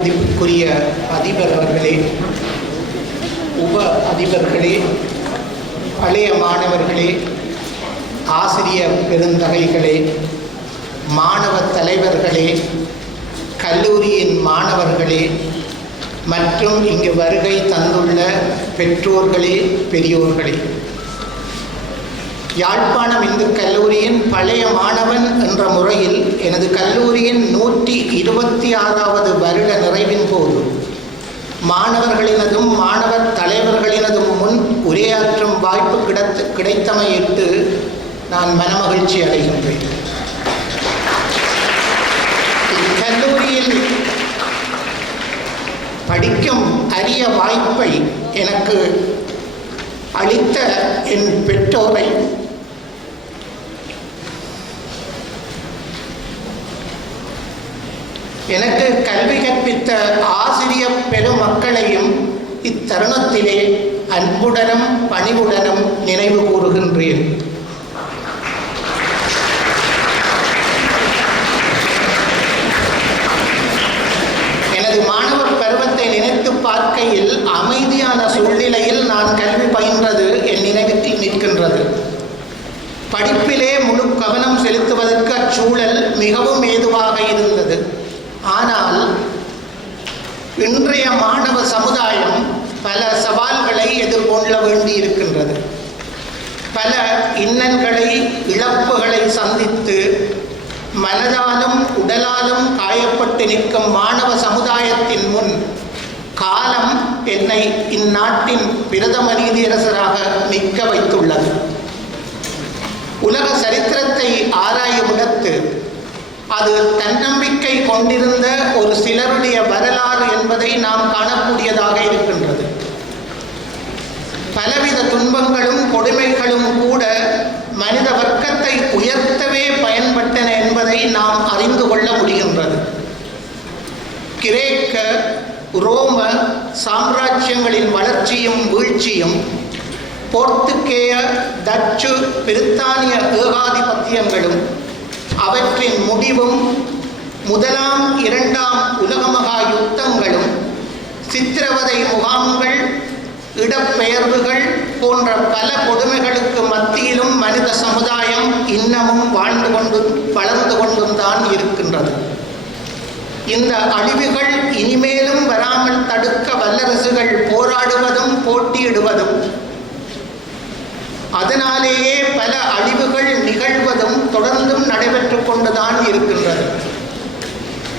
மதிப்புக்குரிய அதிபர் அவர்களே உப அதிபர்களே பழைய மாணவர்களே ஆசிரிய பெருந்தகைகளே மாணவ தலைவர்களே கல்லூரியின் மாணவர்களே மற்றும் இங்கு வருகை தந்துள்ள பெற்றோர்களே பெரியோர்களே. யாழ்ப்பாணம் இந்து கல்லூரியின் பழைய மாணவன் என்ற முறையில் எனது கல்லூரியின் நூற்றி இருபத்தி ஆறாவது வருட நிறைவின் போது மாணவர்களினதும் மாணவர் தலைவர்களினதும் முன் உரையாற்றும் வாய்ப்பு கிடைத்து கிடைத்தமையிட்டு நான் மனமகிழ்ச்சி அடைகின்றேன். இக்கல்லூரியில் படிக்கும் அரிய வாய்ப்பை எனக்கு அளித்த என் பெற்றோரை எனக்கு கல்வி கற்பித்த ஆசிரிய பெருமக்களையும் இத்தருணத்திலே அன்புடனும் பணிவுடனும் நினைவு கூறுகின்றேன் எனது மாணவர் பருவத்தை நினைத்து பார்க்கையில் அமைதியான சூழ்நிலையில் நான் கல்வி பயின்றது என் நினைவில் நிற்கின்றது படிப்பிலே முழு கவனம் செலுத்துவதற்கு அச்சூழல் மிகவும் ஏதுவாக இருந்தது ஆனால் இன்றைய மாணவ சமுதாயம் பல சவால்களை எதிர்கொள்ள வேண்டியிருக்கின்றது. பல இன்னல்களை இழப்புகளை சந்தித்து மனதாலும் உடலாலும் காயப்பட்டு நிற்கும் மாணவ சமுதாயத்தின் முன் காலம் என்னை இந்நாட்டின் பிரதம நீதியரசராக நிற்க வைத்துள்ளது. உலக சரித்திரத்தை ஆராயும் அது தன்னம்பிக்கை கொண்டிருந்த ஒரு சிலருடைய வரலாறு என்பதை நாம் காணக்கூடியதாக இருக்கின்றது. பலவித துன்பங்களும் கொடுமைகளும் கூட மனித வர்க்கத்தை உயர்த்தவே பயன்பட்டன என்பதை நாம் அறிந்து கொள்ள முடிகின்றது. கிரேக்க ரோம சாம்ராஜ்யங்களின் வளர்ச்சியும் வீழ்ச்சியும் போர்த்துக்கேய டச்சு பிரித்தானிய ஏகாதிபத்தியங்களும் அவற்றின் முடிவும் முதலாம் இரண்டாம் உலகமகா யுத்தங்களும் சித்திரவதை முகாம்கள் இடப்பெயர்வுகள் போன்ற பல கொடுமைகளுக்கு மத்தியிலும் மனித சமுதாயம் இன்னமும் வாழ்ந்து கொண்டும் வளர்ந்து கொண்டும் தான் இருக்கின்றது. இந்த அழிவுகள் இனிமேலும் வராமல் தடுக்க வல்லரசுகள் போராடுவதும் போட்டியிடுவதும் அதனாலேயே பல அழிவுகள் நிகழ்வதும் தொடர்ந்தும் நடைபெற்று கொண்டுதான் இருக்கின்றது.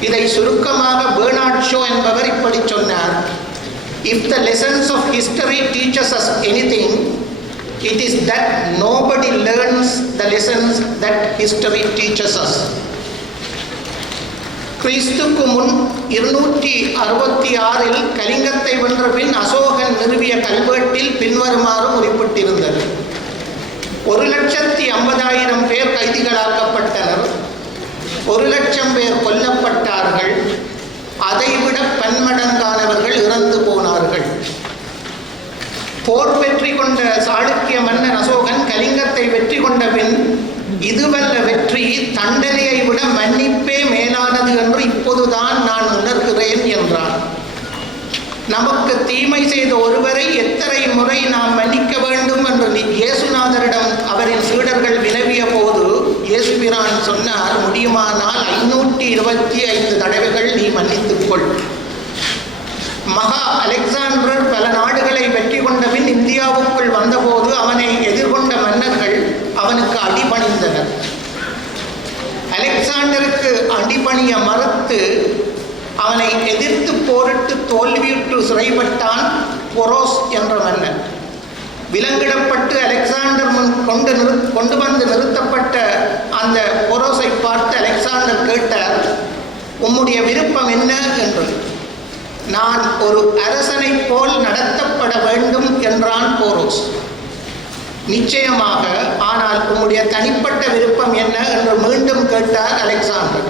இதை சுருக்கமாக பேர்னாட் ஷோ என்பவர் இப்படி சொன்னார். If the lessons of history teaches us anything it is that nobody learns the lessons that history teaches us கிறிஸ்துக்கு முன் இருநூற்றி அறுபத்தி ஆறில் கலிங்கத்தை வென்ற பின் அசோகன் நிறுவிய கல்வெட்டில் பின்வருமாறு குறிப்பிட்டிருந்தது. ஒரு லட்சத்தி ஐம்பதாயிரம் பேர் கைதிகளாக்கப்பட்டனர். ஒரு லட்சம் பேர் கொல்லப்பட்டார்கள். அதைவிட பன்மடங்கானவர்கள் இறந்து போனார்கள் போர் வெற்றி கொண்ட சாளுக்கிய மன்னன் அசோகன் கலிங்கத்தை வெற்றி கொண்ட பின் இதுவல்ல வெற்றி தண்டனையை விட மன்னிப்பே மேலானது என்று இப்போதுதான் நான் உணர்கிறேன் என்றான். நமக்கு தீமை செய்த ஒருவரை எத்தனை முறை நாம் மன்னிக்க வேண்டும் என்று இயேசுநாதரிடம் அவரின் சீடர்கள் வினவிய போது இயேசுபிரான் சொன்னார் முடியுமானால் ஐநூற்றி இருபத்தி ஐந்து தடவைகள் நீ மன்னித்துக் கொள். மகா அலெக்சாண்டர் பல நாடுகளை வெற்றி கொண்ட பின் இந்தியாவுக்குள் வந்தபோது அவனை எதிர்கொண்ட மன்னர்கள் அவனுக்கு அடிபணிந்தனர். அலெக்சாண்டருக்கு அடிபணிய மறுத்து அவனை எதிர்த்து போரிட்டு தோல்வியுற்று சிறைப்பட்டான் பொரோஸ் என்ற மன்னன். விலங்கிடப்பட்டு அலெக்சாண்டர் முன் கொண்டு நிறு கொண்டு வந்து நிறுத்தப்பட்ட அந்த பொரோஸை பார்த்து அலெக்சாண்டர் கேட்டார் உம்முடைய விருப்பம் என்ன? என்று நான் ஒரு அரசனைப் போல் நடத்தப்பட வேண்டும் என்றான் போரோஸ். நிச்சயமாக ஆனால் உங்களுடைய தனிப்பட்ட விருப்பம் என்ன என்று மீண்டும் கேட்டார் அலெக்சாண்டர்.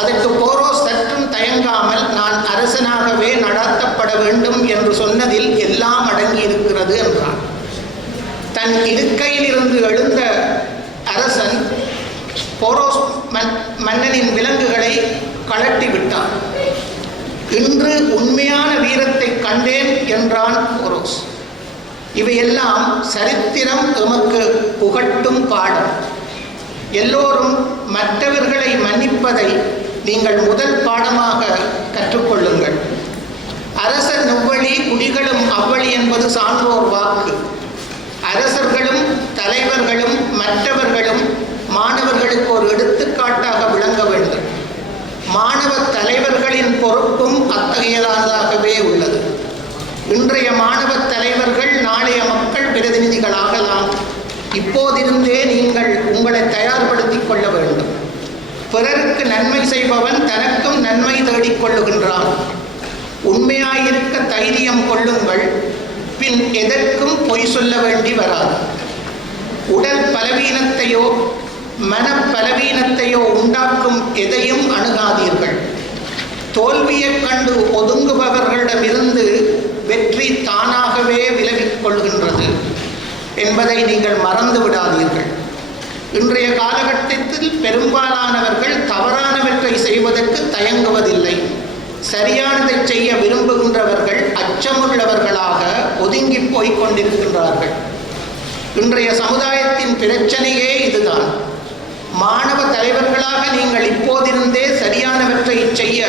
அதற்கு போரோஸ் சற்றும் தயங்காமல் நான் அரசனாகவே நடத்தப்பட வேண்டும் என்று சொன்னதில் எல்லாம் அடங்கி இருக்கிறது என்றான். தன் இருக்கையில் இருந்து எழுந்த அரசன் போரோஸ் மன்னனின் விலங்குகளை கழட்டி விட்டான் இன்று உண்மையான வீரத்தை கண்டேன் என்றான் ஒரோஸ் இவையெல்லாம் சரித்திரம் எமக்கு புகட்டும் பாடம். எல்லோரும் மற்றவர்களை மன்னிப்பதை நீங்கள் முதல் பாடமாக கற்றுக்கொள்ளுங்கள். அரசர் நுவ்வழி குடிகளும் அவ்வழி என்பது சான்றோர் வாக்கு. அரசர்களும் தலைவர்களும் மற்றவர்களும் மாணவர்களுக்கு ஒரு எடுத்துக்காட்டாக விளங்க வேண்டும். மாணவ தலைவர்களின் பொறுப்பும் அத்தகையதானதாகவே உள்ளது. இன்றைய மாணவ தலைவர்கள் நாளைய மக்கள் பிரதிநிதிகளாகலாம் இப்போதிருந்தே நீங்கள் உங்களை தயார்படுத்திக் கொள்ள வேண்டும். பிறருக்கு நன்மை செய்பவன் தனக்கும் நன்மை தேடிக் கொள்ளுகின்றான். உண்மையாயிருக்க தைரியம் கொள்ளுங்கள் பின் எதற்கும் பொய் சொல்ல வேண்டி வராது. உடல் பலவீனத்தையோ மன பலவீனத்தையோ உண்டாக்கும் எதையும் அணுகாதீர்கள். தோல்வியைக் கண்டு ஒதுங்குபவர்களிடமிருந்து வெற்றி தானாகவே விலகிக் கொள்கின்றது என்பதை நீங்கள் மறந்து விடாதீர்கள். இன்றைய காலகட்டத்தில் பெரும்பாலானவர்கள் தவறானவற்றை செய்வதற்கு தயங்குவதில்லை. சரியானதை செய்ய விரும்புகின்றவர்கள் அச்சமுள்ளவர்களாக ஒதுங்கி போய் கொண்டிருக்கின்றார்கள். இன்றைய சமுதாயத்தின் பிரச்சனையே இதுதான். மாணவ தலைவர்களாக நீங்கள் இப்போதிருந்தே சரியானவற்றை செய்ய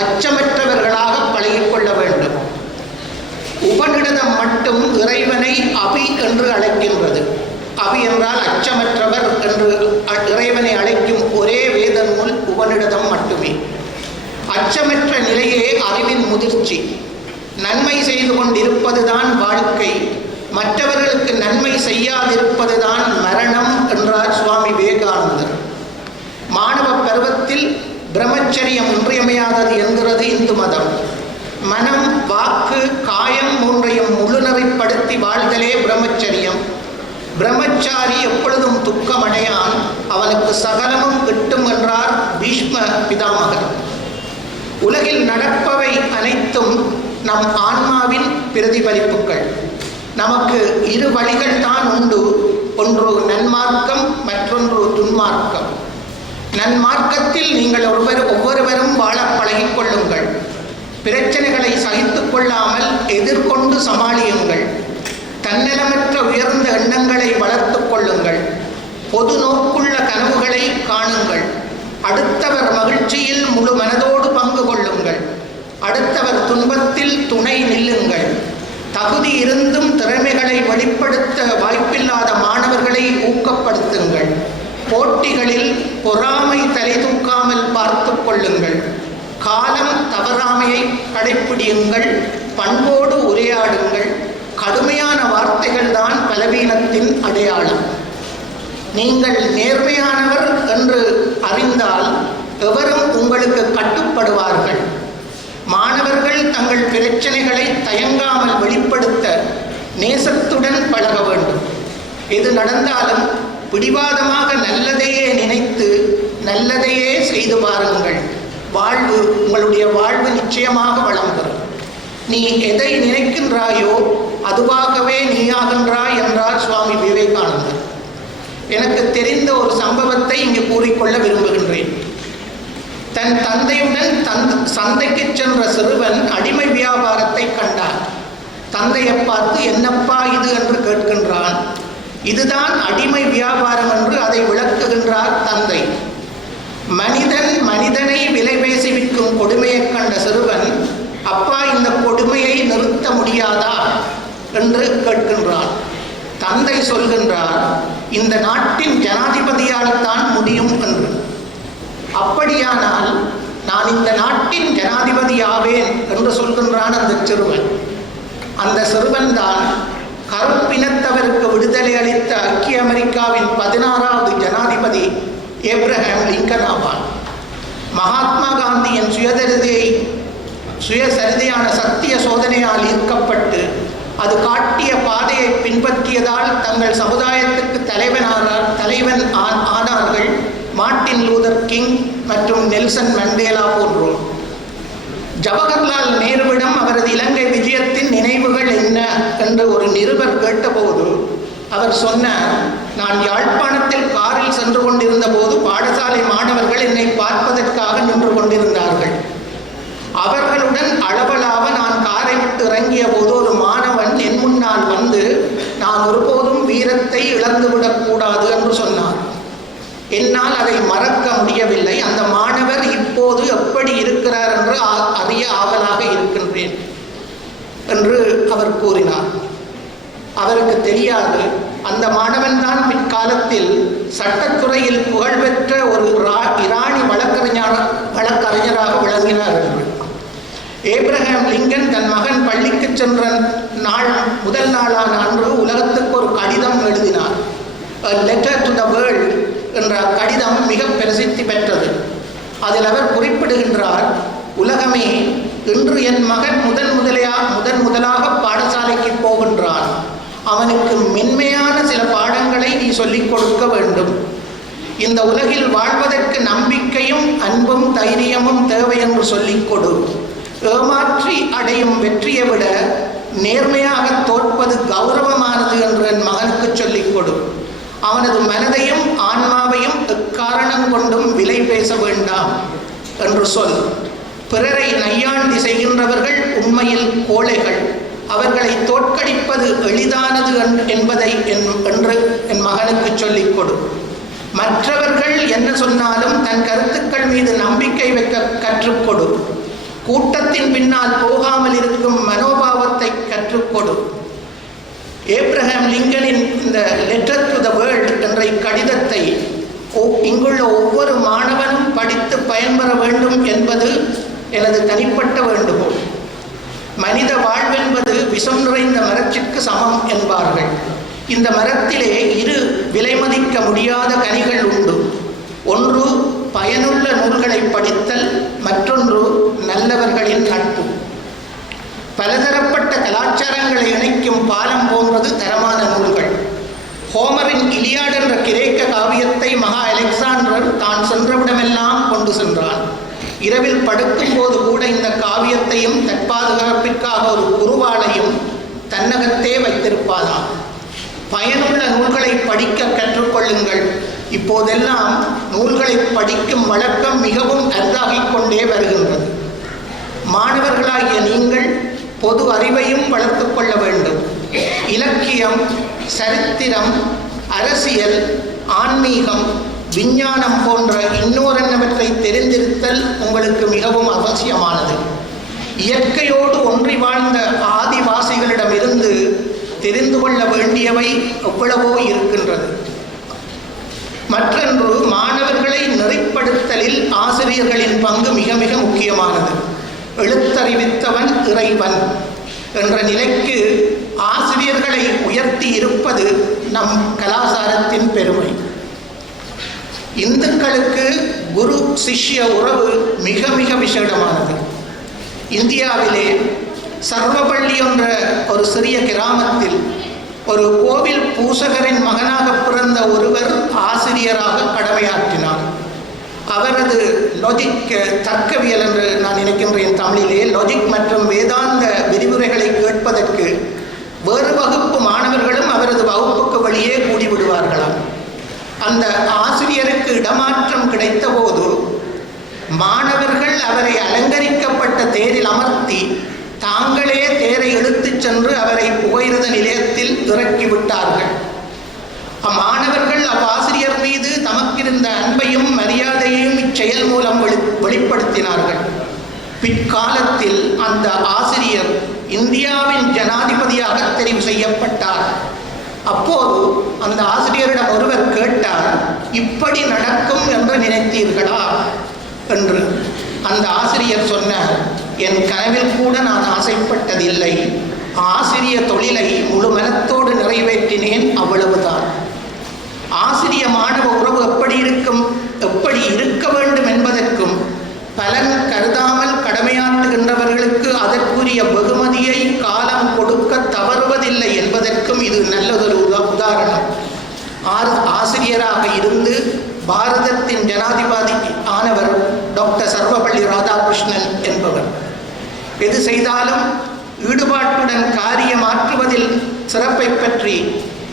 அச்சமற்றவர்களாக பழகிக்கொள்ள வேண்டும். உபநிடதம் மட்டும் இறைவனை அபி என்று அழைக்கின்றது. அபி என்றால் அச்சமற்றவர் என்று இறைவனை அழைக்கும் ஒரே வேத நூல் உபநிடதம் மட்டுமே. அச்சமற்ற நிலையே அறிவின் முதிர்ச்சி. நன்மை செய்து கொண்டிருப்பதுதான் வாழ்க்கை. மற்றவர்களுக்கு நன்மை செய்யாதிருப்பதுதான் மரணம் என்றார் சுவாமி விவேகானந்தர். மாணவ பருவத்தில் பிரம்மச்சரியம் இன்றியமையாதது என்கிறது இந்து மதம். மனம் வாக்கு காயம் மூன்றையும் முழுநறைப்படுத்தி வாழ்தலே பிரம்மச்சரியம். பிரம்மச்சாரி எப்பொழுதும் துக்கமடையான் அவனுக்கு சகலமும் கிட்டும் என்றார் பீஷ்ம பிதாமகர். உலகில் நடப்பவை அனைத்தும் நம் ஆன்மாவின் பிரதிபலிப்புகள். நமக்கு இரு வழிகள் தான் உண்டு. ஒன்று நன்மார்க்கம் மற்றொன்று துன்மார்க்கம். நன்மார்க்கத்தில் நீங்கள் ஒருவர் ஒவ்வொருவரும் வாழ பழகிக் கொள்ளுங்கள். பிரச்சனைகளை சகித்துக் கொள்ளாமல் எதிர்கொண்டு சமாளியுங்கள். தன்னலமற்ற உயர்ந்த எண்ணங்களை வளர்த்து கொள்ளுங்கள். பொது நோக்குள்ள கனவுகளை காணுங்கள். அடுத்தவர் மகிழ்ச்சியில் முழு மனதோடு பங்கு கொள்ளுங்கள். அடுத்தவர் துன்பத்தில் துணை நில்லுங்கள். தகுதி இருந்தும் திறமைகளை வெளிப்படுத்த வாய்ப்பில்லாத மாணவர்களை ஊக்கப்படுத்துங்கள். போட்டிகளில் பொறாமை தலை தூக்காமல் பார்த்து கொள்ளுங்கள். காலம் தவறாமையை கடைப்பிடியுங்கள். பண்போடு உரையாடுங்கள். கடுமையான வார்த்தைகள் தான் பலவீனத்தின் அடையாளம். நீங்கள் நேர்மையானவர் என்று அறிந்தால் எவரும் உங்களுக்கு கட்டுப்படுவார்கள். மாணவர்கள் தங்கள் பிரச்சனைகளை தயங்காமல் வெளிப்படுத்த நேசத்துடன் பழக வேண்டும். எது நடந்தாலும் பிடிவாதமாக நல்லதையே நினைத்து நல்லதையே செய்து பாருங்கள். வாழ்வு உங்களுடைய வாழ்வு நிச்சயமாக வளம் பெறும் நீ எதை நினைக்கின்றாயோ அதுவாகவே நீயாகின்றாய் என்றார் சுவாமி விவேகானந்தர். எனக்கு தெரிந்த ஒரு சம்பவத்தை இங்கு கூறிக்கொள்ள விரும்புகின்றேன். தன் தந்தையுடன் தந்த் சந்தைக்கு சென்ற சிறுவன் அடிமை வியாபாரத்தை கண்டான். தந்தையை பார்த்து என்னப்பா இது? என்று கேட்கின்றான். இதுதான் அடிமை வியாபாரம் என்று அதை விளக்குகின்றார் தந்தை. மனிதன் மனிதனை விலை பேசி விற்கும் கொடுமையை கண்ட சிறுவன் அப்பா இந்த கொடுமையை நிறுத்த முடியாதா? என்று கேட்கின்றான். தந்தை சொல்கின்றார் இந்த நாட்டின் ஜனாதிபதியால் தான் முடியும் என்று. அப்படியானால் நான் இந்த நாட்டின் ஜனாதிபதி ஆவேன் என்று சொல்கின்றான் அந்த சிறுவன். அந்த சிறுவன் தான் கருப்பினத்தவருக்கு விடுதலை அளித்த ஐக்கிய அமெரிக்காவின் பதினாறாவது ஜனாதிபதி ஏப்ரஹாம் லிங்கன் ஆவான் மகாத்மா காந்தியின் சுயதரிதையை சுயசரிதையான சத்திய சோதனையால் ஈர்க்கப்பட்டு அது காட்டிய பாதையை பின்பற்றியதால் தங்கள் சமுதாயத்துக்கு தலைவனானார் தலைவன் ஆ- ஆனார்கள். மார்ட்டின் லூதர் கிங் மற்றும் நெல்சன் மண்டேலா போன்றோர். ஜவஹர்லால் நேருவிடம் அவரது இலங்கை விஜயத்தின் நினைவுகள் என்ன என்று ஒரு நிருபர் கேட்டபோது அவர் சொன்னார் நான் யாழ்ப்பாணத்தில் காரில் சென்று கொண்டிருந்த போது பாடசாலை மாணவர்கள் என்னை பார்ப்பதற்காக நின்று கொண்டிருந்தார்கள். அவர்களுடன் அளவளாக நான் காரை விட்டு இறங்கிய போது ஒரு மாணவன் என் முன்னால் வந்து நான் ஒருபோதும் வீரத்தை இழந்துவிடக்கூடாது என்று சொன்னார் என்னால் அதை மறக்க முடியவில்லை. அந்த மாணவர் இப்போது எப்படி இருக்கிறார் என்று அறிய ஆவலாக இருக்கின்றேன் என்று அவர் கூறினார். அவருக்கு தெரியாது. அந்த மாணவன் தான் பிற்காலத்தில் சட்டத்துறையில் புகழ்பெற்ற ஒரு ரா- இராணி வழக்கறிஞர் வழக்கறிஞராக விளங்கினார் என்று. ஏப்ரஹாம் லிங்கன் தன் மகன் பள்ளிக்கு சென்ற நாள் முதல் நாளான அன்று உலகத்துக்கு ஒரு கடிதம் எழுதினார். லெட்டர் டு த வேர்ல்ட் என்ற கடிதம் மிக பிரசித்தி பெற்றது. அதில் அவர் குறிப்பிடுகின்றார் உலகமே இன்று என் மகன் முதன் முதலையா முதன் முதலாக பாடசாலைக்கு போகின்றான். அவனுக்கு மென்மையான சில பாடங்களை நீ சொல்லிக் கொடுக்க வேண்டும். இந்த உலகில் வாழ்வதற்கு நம்பிக்கையும் அன்பும் தைரியமும் தேவை என்று சொல்லிக் கொடு. ஏமாற்றி அடையும் வெற்றியை விட நேர்மையாக தோற்பது கௌரவமானது என்று என் மகனுக்கு சொல்லிக் கொடு. அவனது மனதையும் ஆன்மாவையும் எக்காரணம் கொண்டும் விலை பேச வேண்டாம் ஒரு சொல். பிறரை நையாண்டி செய்கின்றவர்கள் உண்மையில் கோழைகள். அவர்களை தோற்கடிப்பது எளிதானது என்பதை என் என்று என் மகனுக்கு சொல்லிக் கொடு. மற்றவர்கள் என்ன சொன்னாலும் தன் கருத்துக்கள் மீது நம்பிக்கை வைக்க கற்றுக்கொடு கூட்டத்தின் பின்னால் போகாமல் இருக்கும் மனோபாவத்தை கற்றுக்கொடு ஏப்ரஹாம் லிங்கனின் இந்த லெட்டர் டு த வேர்ல்ட் என்ற இக்கடிதத்தை இங்குள்ள ஒவ்வொரு மாணவனும் படித்து பயன்பெற வேண்டும் என்பது எனது தனிப்பட்ட வேண்டுகோள். மனித வாழ்வென்பது விஷம் நிறைந்த மரத்திற்கு சமம் என்பார்கள். இந்த மரத்திலே இரு விலைமதிக்க முடியாத கனிகள் உண்டு. ஒன்று பயனுள்ள நூல்களை படித்தல் மற்றொன்று நல்லவர்களின் நட்பு. பலதரப்பட்ட கலாச்சாரங்களை இணைக்கும் பாலம் போன்றது தரமான நூல்கள். ஹோமரின் இலியாட் என்ற கிரேக்க காவியத்தை மகா அலெக்சாண்டர் தான் சென்றவிடமெல்லாம் கொண்டு சென்றான். இரவில் படுக்கும்போது கூட இந்த காவியத்தையும் தற்பாதுகாப்பிற்காக ஒரு குருவாளையும் தன்னகத்தே வைத்திருப்பாதாம் பயனுள்ள நூல்களை படிக்க கற்றுக்கொள்ளுங்கள். இப்போதெல்லாம் நூல்களை படிக்கும் வழக்கம் மிகவும் அரிதாகிக் கொண்டே வருகின்றது. மாணவர்களாகிய நீங்கள் பொது அறிவையும் வளர்த்து கொள்ள வேண்டும். இலக்கியம் சரித்திரம் அரசியல் ஆன்மீகம் விஞ்ஞானம் போன்ற இன்னோரென்னவற்றை தெரிந்திருத்தல் உங்களுக்கு மிகவும் அவசியமானது. இயற்கையோடு ஒன்றி வாழ்ந்த ஆதிவாசிகளிடமிருந்து தெரிந்து கொள்ள வேண்டியவை எவ்வளவோ இருக்கின்றது. மற்றொன்று மாணவர்களை நெறிப்படுத்தலில் ஆசிரியர்களின் பங்கு மிக மிக முக்கியமானது. எழுத்தறிவித்தவன் இறைவன் என்ற நிலைக்கு ஆசிரியர்களை உயர்த்தி இருப்பது நம் கலாச்சாரத்தின் பெருமை. இந்துக்களுக்கு குரு சிஷ்ய உறவு மிக மிக விசேடமானது. இந்தியாவிலே சர்வபள்ளி என்ற ஒரு சிறிய கிராமத்தில் ஒரு கோவில் பூசகரின் மகனாக பிறந்த ஒருவர் ஆசிரியராக கடமையாற்றினார். அவரது லொஜிக் தர்க்கவியல் என்று நான் நினைக்கின்றேன் தமிழிலே லொஜிக் மற்றும் வேதாந்த மாணவர்கள் அவரை அலங்கரிக்கப்பட்ட தேரில் அமர்த்தி தாங்களே தேரை இழுத்துச் சென்று அவரை புகையிரத நிலையத்தில் இறக்கிவிட்டார்கள். அம்மாணவர்கள் அவ்வாசிரியர் மீது தமக்கிருந்த அன்பையும் மரியாதையையும் இச்செயல் மூலம் வெளி வெளிப்படுத்தினார்கள். பிற்காலத்தில் அந்த ஆசிரியர் இந்தியாவின் ஜனாதிபதியாக தெரிவு செய்யப்பட்டார். அப்போது அந்த ஆசிரியரிடம் ஒருவர் கேட்டார் இப்படி நடக்கும் என்று நினைத்தீர்களா? என்று அந்த ஆசிரியர் சொன்னார் என் கனவில் கூட நான் ஆசைப்பட்டதில்லை. ஆசிரிய தொழிலை முழு மனத்தோடு நிறைவேற்றினேன் அவ்வளவுதான். ஆசிரிய மாணவ உறவு எப்படி இருக்கும் எப்படி இருக்க வேண்டும் என்பதற்கும் பலன் கருதாமல் கடமையாற்றுகின்றவர்களுக்கு அதற்குரிய வெகுமதியை காலம் கொடுக்க தவறுவதில்லை என்பதற்கும் இது நல்லதொரு உதாரணம். ஆசிரியராக இருந்து பாரதத்தின் ஜனாதிபதி ஆனவர் சர்வபள்ளி ராதாகிருஷ்ணன் என்பவர். எது செய்தாலும் ஈடுபாட்டுடன் காரியமாற்றுவதில் சிறப்பை பற்றி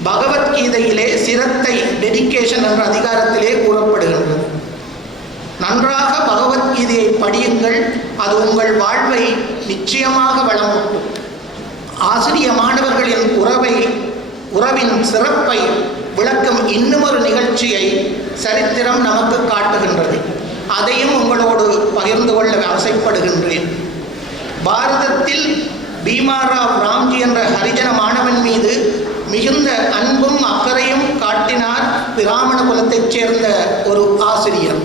பகவத்கீதையிலே சிரத்தை டெடிகேஷன் என்ற அதிகாரத்திலே கூறப்படுகின்றது. நன்றாக பகவத்கீதையை படியுங்கள் அது உங்கள் வாழ்வை நிச்சயமாக வளமூட்டும். ஆசிரிய மாணவர்களின் உறவை உறவின் சிறப்பை விளக்கும் இன்னுமொரு நிகழ்ச்சியை சரித்திரம் நமக்கு காட்டுகின்றது. அதையும் உங்களோடு பகிர்ந்து கொள்ள ஆசைப்படுகின்றேன். பாரதத்தில் பீமாராவ் ராம்ஜி என்ற ஹரிஜன மாணவன் மீது மிகுந்த அன்பும் அக்கறையும் காட்டினார் பிராமண குலத்தைச் சேர்ந்த ஒரு ஆசிரியர்.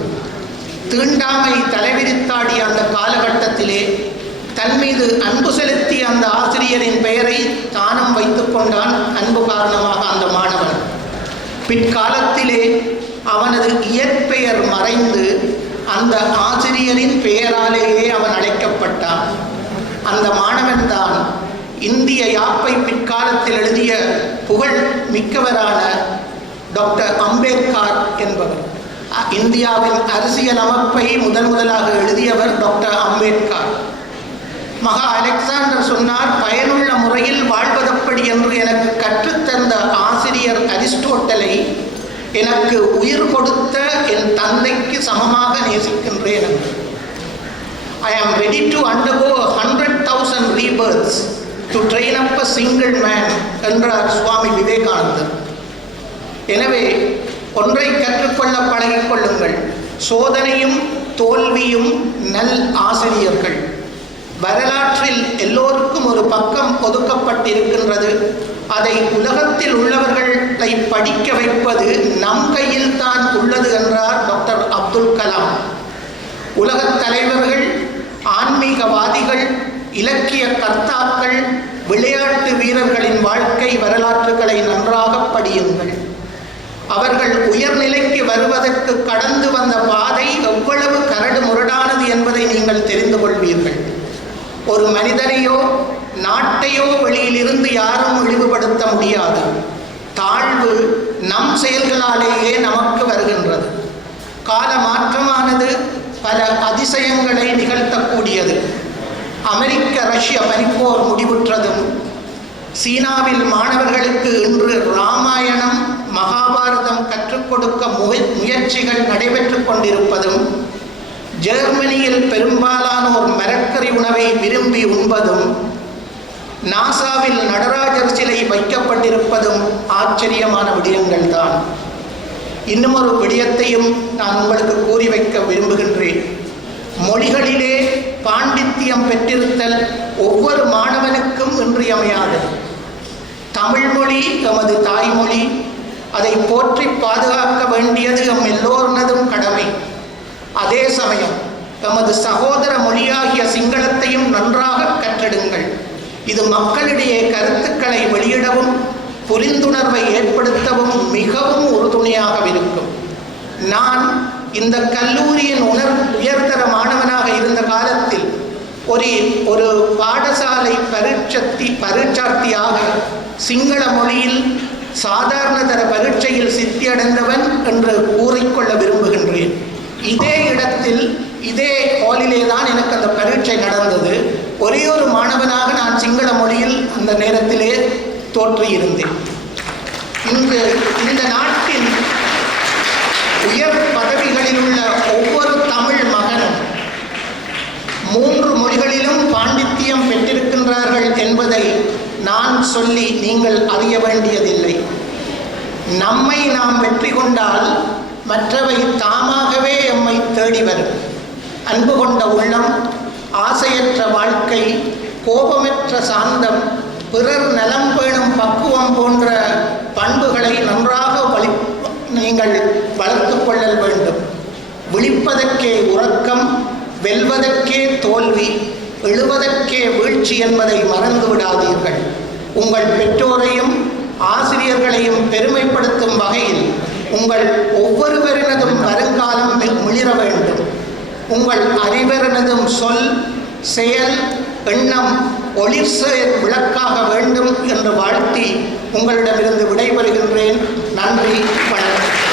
தீண்டாமை தலைவிரித்தாடிய அந்த காலகட்டத்திலே தன் மீது அன்பு செலுத்திய அந்த ஆசிரியரின் பெயரை தானம் வைத்துக் கொண்டான் அன்பு காரணமாக அந்த மாணவன். பிற்காலத்திலே அவனது இயற்பெயர் மறைந்து அந்த ஆசிரியரின் பெயராலேயே அவன் அழைக்கப்பட்டான். அந்த மாணவன்தான் இந்திய யாப்பை பிற்காலத்தில் எழுதிய புகழ் மிக்கவரான டாக்டர் அம்பேத்கர் என்பவர். இந்தியாவின் அரசியல் அமைப்பை முதன் முதலாக எழுதியவர் டாக்டர் அம்பேத்கர். மகா அலெக்சாண்டர் சொன்னார் பயனுள்ள முறையில் வாழ்வதப்படி என்று எனக்கு கற்றுத்தந்த ஆசிரியர் அரிஸ்டோட்டலை எனக்கு உயிர் கொடுத்த என் தந்தைக்கு சமமாக நேசிக்கின்றேன் என்று. I am to to undergo hundred thousand thousand to to up single man என்றார் சுவாமி விவேகானந்தர். எனவே ஒன்றை கற்றுக்கொள்ள பழகிக்கொள்ளுங்கள் சோதனையும் தோல்வியும் நல் ஆசிரியர்கள். வரலாற்றில் எல்லோருக்கும் ஒரு பக்கம் ஒதுக்கப்பட்டிருக்கின்றது. அதை உலகத்தில் உள்ளவர்கள் படிக்க வைப்பது நம் கையில் தான் உள்ளது என்றார் டாக்டர் அப்துல் கலாம். உலகத் தலைவர்கள் ஆன்மீகவாதிகள் இலக்கிய கர்த்தாக்கள் விளையாட்டு வீரர்களின் வாழ்க்கை வரலாற்றுகளை நன்றாக படியுங்கள். அவர்கள் உயர்நிலைக்கு வருவதற்கு கடந்து வந்த பாதை எவ்வளவு கரடு முரடானது என்பதை நீங்கள் தெரிந்து கொள்வீர்கள். ஒரு மனிதனையோ நாட்டையோ வெளியிலிருந்து யாரும் இழிவுபடுத்த முடியாது. தாழ்வு நம் செயல்களாலேயே நமக்கு வருகின்றது. கால மாற்றமானது பல அதிசயங்களை நிகழ்த்தக்கூடியது. அமெரிக்க ரஷ்ய பனிப்போர் முடிவுற்றதும் சீனாவில் மாணவர்களுக்கு இன்று ராமாயணம் மகாபாரதம் கற்றுக் கொடுக்க முயற்சிகள் நடைபெற்றுக் கொண்டிருப்பதும் ஜெர்மனியில் பெரும்பாலானோர் மரக்கறி உணவை விரும்பி உண்பதும் நாசாவில் நடராஜர் சிலை வைக்கப்பட்டிருப்பதும் ஆச்சரியமான விடயங்கள் தான் இன்னும் ஒரு விடயத்தையும் நான் உங்களுக்கு கூறி வைக்க விரும்புகின்றேன். மொழிகளிலே பாண்டித்தியம் பெற்றிருத்தல் ஒவ்வொரு மாணவனுக்கும் இன்றியமையாதது தமிழ் மொழி தாய்மொழி அதை போற்றி பாதுகாக்க வேண்டியது எம் எல்லோரினதும் கடமை. அதே சமயம் தமது சகோதர மொழியாகிய சிங்களத்தையும் நன்றாக கற்றெடுங்கள். இது மக்களிடையே கருத்துக்களை வெளியிடவும் புரிந்துணர்வை ஏற்படுத்தவும் மிகவும் உறுதுணையாக இருக்கும் நான் இந்த கல்லூரியின் உணர் உயர்தர மாணவனாக இருந்த காலத்தில் ஒரு ஒரு பாடசாலை பரீட்சத்தி பரீட்சார்த்தியாக சிங்கள மொழியில் சாதாரண தர பரீட்சையில் சித்தியடைந்தவன் என்று கூறிக்கொள்ள விரும்புகின்றேன். இதே இடத்தில் இதே ஹாலிலே தான் எனக்கு அந்த பரீட்சை நடந்தது. ஒரே ஒரு மாணவனாக நான் சிங்கள மொழியில் அந்த நேரத்திலே தோற்றியிருந்தேன். இன்று இந்த நாட்டின் உயர் பதவிகளில் உள்ள ஒவ்வொரு தமிழ் மகனும் மூன்று மொழிகளிலும் பாண்டித்தியம் பெற்றிருக்கின்றார்கள் என்பதை நான் சொல்லி நீங்கள் அறிய வேண்டியதில்லை. நம்மை நாம் வெற்றி கொண்டால் மற்றவை தாமாகவே எம்மை தேடி வரும். அன்பு கொண்ட உள்ளம் ஆசையற்ற வாழ்க்கை கோபமற்ற சாந்தம் பிறர் நலம் பேணும் பக்குவம் போன்ற பண்புகளை நன்றாக வழி நீங்கள் வளர்த்துக்கொள்ளல் வேண்டும். விழிப்பதற்கே உறக்கம் வெல்வதற்கே தோல்வி எழுவதற்கே வீழ்ச்சி என்பதை மறந்து விடாதீர்கள். உங்கள் பெற்றோரையும் ஆசிரியர்களையும் பெருமைப்படுத்தும் வகையில் உங்கள் ஒவ்வொருவரினதும் வருங்காலம் மிளிர வேண்டும். உங்கள் அறிவரனதும் சொல் செயல் எண்ணம் ஒளிர் செயல் விளக்காக வேண்டும் என்று வாழ்த்தி உங்களிடமிருந்து விடைபெறுகின்றேன். நன்றி வணக்கம்.